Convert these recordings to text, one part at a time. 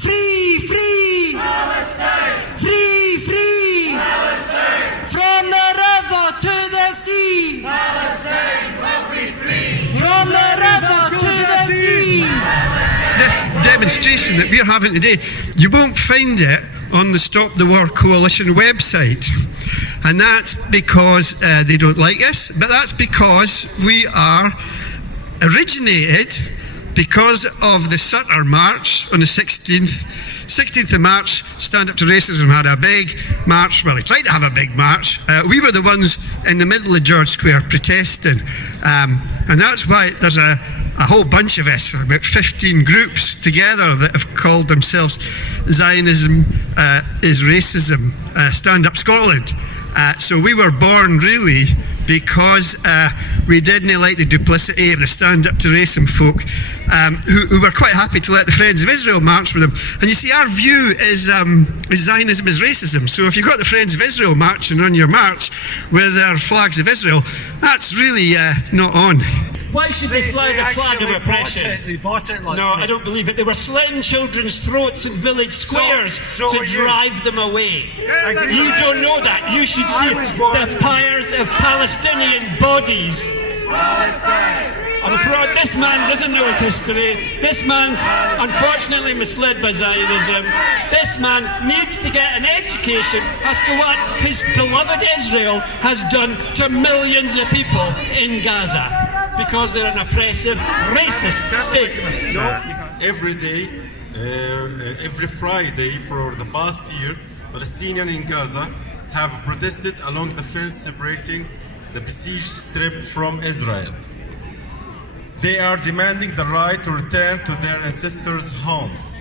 Free, free! Palestine! Free, free! Palestine! From the river to the sea! Palestine will be free! From the river to the sea! This demonstration that we're having today, you won't find it on the Stop the War Coalition website. And that's because they don't like us, but that's because we are originated because of the Sutter March on the 16th of March. Stand Up to Racism had a big march. Well, he tried to have a big march. We were the ones in the middle of George Square protesting. And that's why there's a whole bunch of us, about 15 groups together that have called themselves Zionism is Racism, Stand Up Scotland. So we were born really because we didn't like the duplicity of the Stand Up to Racism folk who were quite happy to let the Friends of Israel march with them. And you see, our view is Zionism is racism. So if you've got the Friends of Israel marching on your march with their flags of Israel, that's really not on. Why should they fly the flag of oppression? They bought it like No, I don't believe it. They were slitting children's throats in village squares to drive them away. You don't know that. You should see the pyres of Palestinian bodies. On the front, this man doesn't know his history. This man's unfortunately misled by Zionism. This man needs to get an education as to what his beloved Israel has done to millions of people in Gaza. Because they're an oppressive, racist state. Every day, every Friday for the past year, Palestinians in Gaza have protested along the fence separating the besieged strip from Israel. They are demanding the right to return to their ancestors' homes,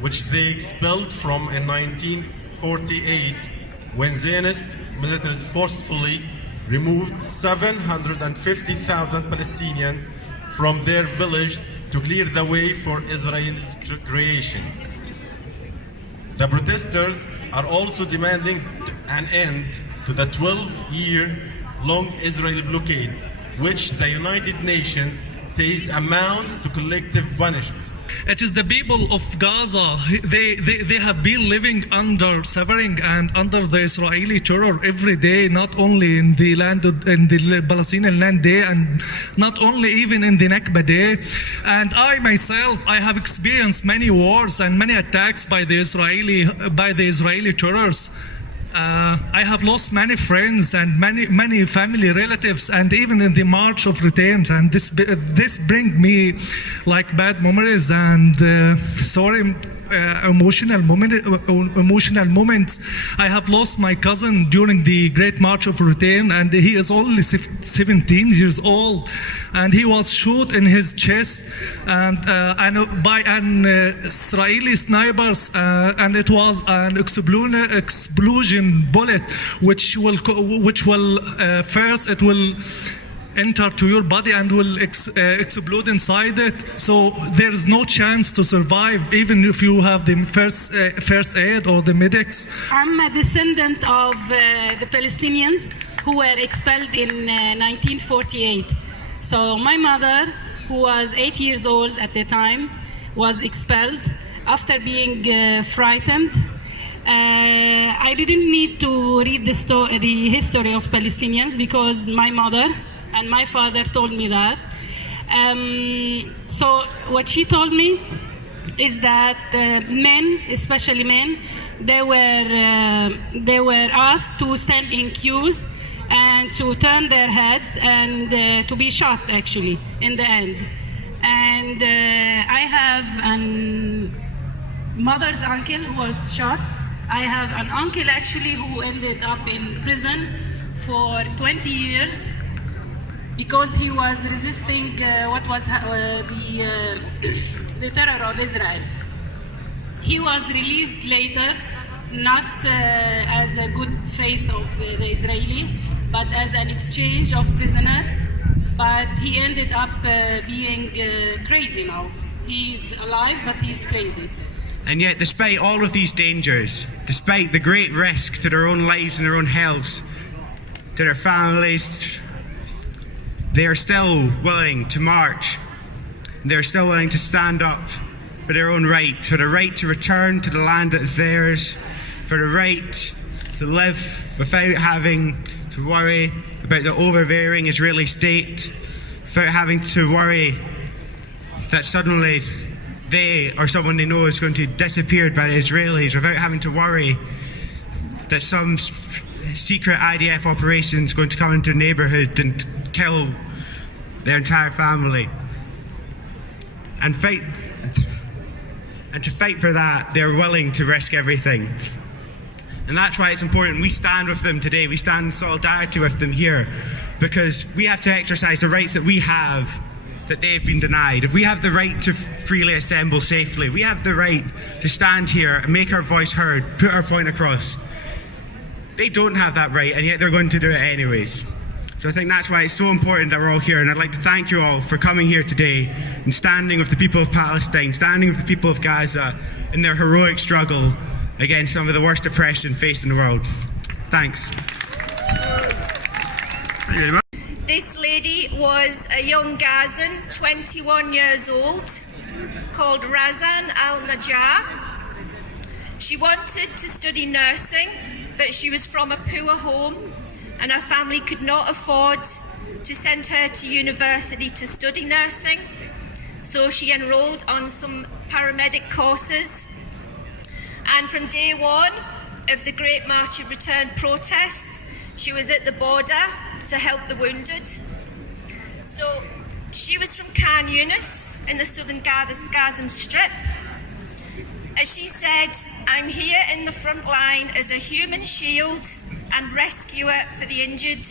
which they expelled from in 1948 when Zionist militaries forcefully removed 750,000 Palestinians from their village to clear the way for Israel's creation. The protesters are also demanding an end to the 12-year-long Israeli blockade, which the United Nations says amounts to collective punishment. It is the people of Gaza. They have been living under suffering and under the Israeli terror every day, not only in the land, in the Palestinian Land Day, and not only even in the Nakba Day. And I myself, I have experienced many wars and many attacks by the Israeli terrors. I have lost many friends and many family relatives, and even in the March of Return, and this brings me like bad memories and emotional moments. I have lost my cousin during the Great March of Return, and he is only 17 years old, and he was shot in his chest and by an Israeli snipers, and it was an explosion bullet which will first it will enter to your body and will explode inside it. So there is no chance to survive, even if you have the first aid or the medics. I'm a descendant of the Palestinians who were expelled in 1948. So my mother, who was 8 years old at the time, was expelled after being frightened. I didn't need to read the history of Palestinians because my mother and my father told me that. So what she told me is that men, especially men, they were asked to stand in queues and to turn their heads and to be shot actually in the end. And I have a mother's uncle who was shot. I have an uncle actually who ended up in prison for 20 years because he was resisting what was the terror of Israel. He was released later, not as a good faith of the Israeli, but as an exchange of prisoners. But he ended up being crazy now. He's alive, but he's crazy. And yet, despite all of these dangers, despite the great risk to their own lives and their own health, to their families, they are still willing to march. They're still willing to stand up for their own right, for the right to return to the land that is theirs, for the right to live without having to worry about the overbearing Israeli state, without having to worry that suddenly they or someone they know is going to be disappeared by the Israelis, without having to worry that some secret IDF operation is going to come into a neighbourhood and kill their entire family. And to fight for that, they're willing to risk everything. And that's why it's important we stand with them today. We stand in solidarity with them here, because we have to exercise the rights that we have that they've been denied. If we have the right to freely assemble safely, we have the right to stand here and make our voice heard, put our point across. They don't have that right, and yet they're going to do it anyways. So I think that's why it's so important that we're all here, and I'd like to thank you all for coming here today and standing with the people of Palestine, standing with the people of Gaza in their heroic struggle against some of the worst oppression faced in the world. Thanks. This lady was a young Gazan, 21 years old, called Razan al-Najjar. She wanted to study nursing, but she was from a poor home and her family could not afford to send her to university to study nursing. So she enrolled on some paramedic courses. And from day one of the Great March of Return protests, she was at the border to help the wounded. So she was from Khan Yunis in the southern Gazan Strip. As she said, "I'm here in the front line as a human shield and rescuer for the injured."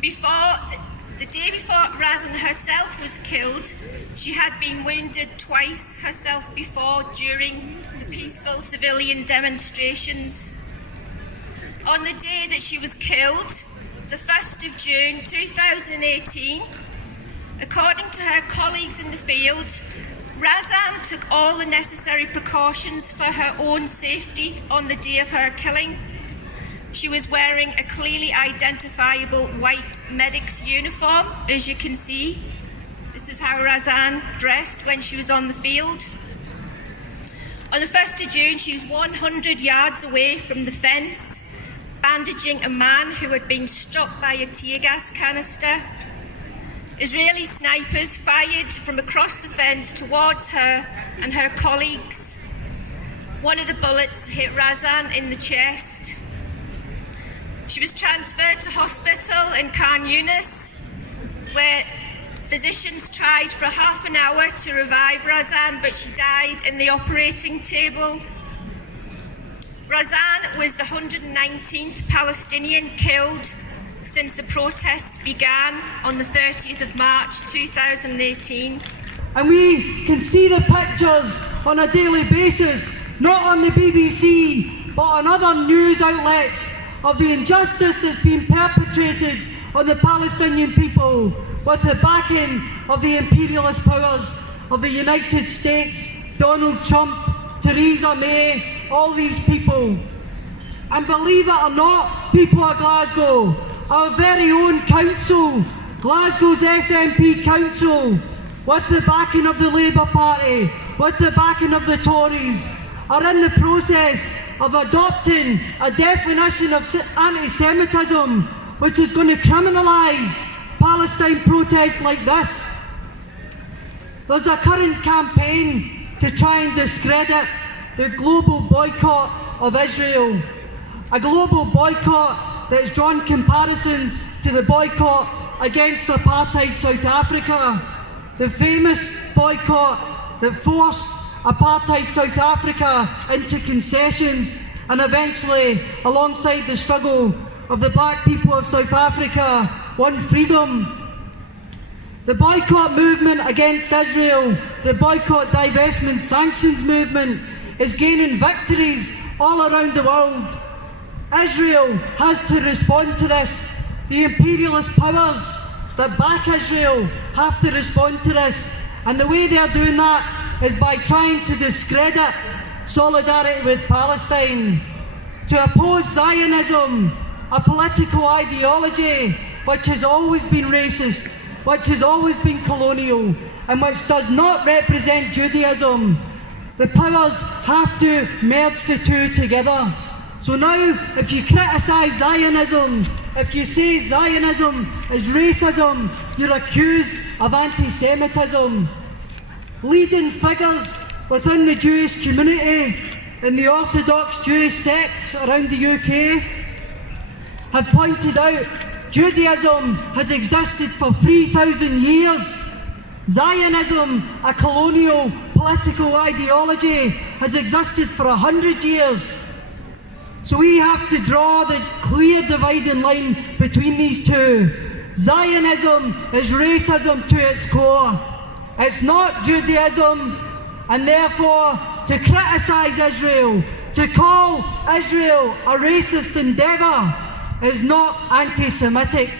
The day before Razan herself was killed, she had been wounded twice herself before during the peaceful civilian demonstrations. On the day that she was killed, the 1st of June 2018, according to her colleagues in the field, Razan took all the necessary precautions for her own safety on the day of her killing. She was wearing a clearly identifiable white medic's uniform, as you can see. This is how Razan dressed when she was on the field. On the 1st of June, she was 100 yards away from the fence, bandaging a man who had been struck by a tear gas canister. Israeli snipers fired from across the fence towards her and her colleagues. One of the bullets hit Razan in the chest. She was transferred to hospital in Khan Yunis, where physicians tried for half an hour to revive Razan, but she died in the operating table. Razan was the 119th Palestinian killed since the protests began on the 30th of March 2018. And we can see the pictures on a daily basis, not on the BBC, but on other news outlets, of the injustice that's been perpetrated on the Palestinian people with the backing of the imperialist powers of the United States, Donald Trump, Theresa May, all these people. And believe it or not, people of Glasgow, our very own council, Glasgow's SNP council, with the backing of the Labour Party, with the backing of the Tories, are in the process of adopting a definition of anti-Semitism which is going to criminalise Palestine protests like this. There's a current campaign to try and discredit the global boycott of Israel, a global boycott that's drawn comparisons to the boycott against apartheid South Africa, the famous boycott that forced apartheid South Africa into concessions and eventually, alongside the struggle of the black people of South Africa, won freedom. The boycott movement against Israel, the boycott, divestment, sanctions movement is gaining victories all around the world. Israel has to respond to this. The imperialist powers that back Israel have to respond to this. And the way they're doing that is by trying to discredit solidarity with Palestine, to oppose Zionism, a political ideology which has always been racist, which has always been colonial, and which does not represent Judaism. The powers have to merge the two together. So now, if you criticise Zionism, if you say Zionism is racism, you're accused of anti-Semitism. Leading figures within the Jewish community in the Orthodox Jewish sects around the UK have pointed out Judaism has existed for 3,000 years. Zionism, a colonial political ideology, has existed for 100 years. So we have to draw the clear dividing line between these two. Zionism is racism to its core. It's not Judaism, and therefore to criticise Israel, to call Israel a racist endeavour is not anti-Semitic.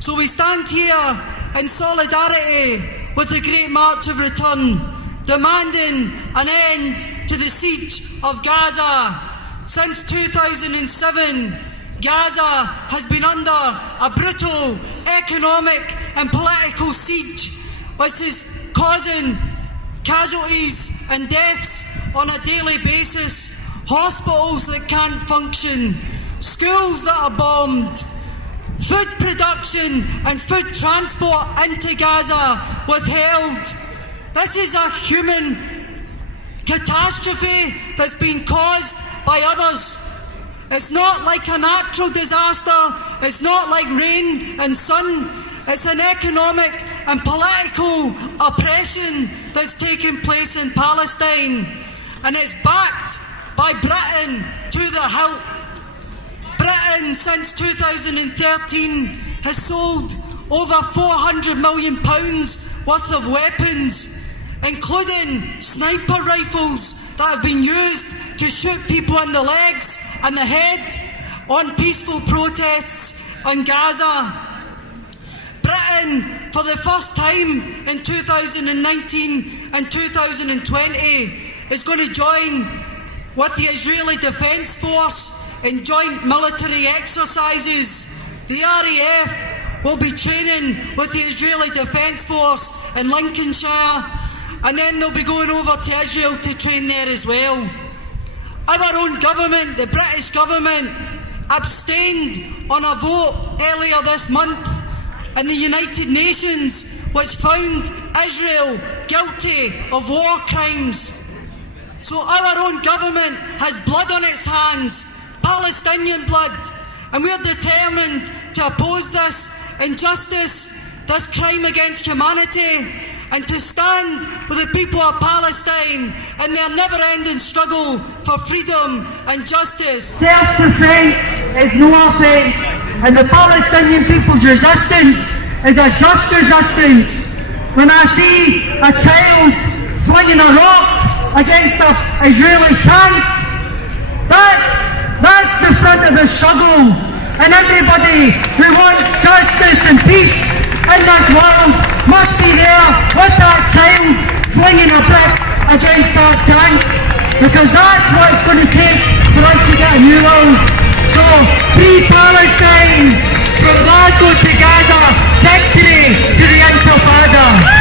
So we stand here in solidarity with the Great March of Return, demanding an end to the siege of Gaza. Since 2007, Gaza has been under a brutal economic and political siege, which is causing casualties and deaths on a daily basis, hospitals that can't function, schools that are bombed, food production and food transport into Gaza withheld. This is a human catastrophe that's been caused by others. It's not like a natural disaster, it's not like rain and sun, it's an economic and political oppression that's taking place in Palestine, and it's backed by Britain to the hilt. Britain since 2013 has sold over £400 million worth of weapons, including sniper rifles that have been used to shoot people in the legs and the head on peaceful protests in Gaza. Britain, for the first time in 2019 and 2020, is going to join with the Israeli Defence Force in joint military exercises. The RAF will be training with the Israeli Defence Force in Lincolnshire, and then they'll be going over to Israel to train there as well. Our own government, the British government, abstained on a vote earlier this month in the United Nations, which found Israel guilty of war crimes. So our own government has blood on its hands, Palestinian blood, and we're determined to oppose this injustice, this crime against humanity, and to stand with the people of Palestine in their never-ending struggle for freedom and justice. Self-defence is no offence, and the Palestinian people's resistance is a just resistance. When I see a child flinging a rock against an Israeli tank, that's the front of the struggle, and everybody who wants justice and peace in this world must be there with that child flinging a brick against that tank, because that's what it's going to take for us to get a new world. So, free Palestine, from Glasgow to Gaza, victory to the Intifada.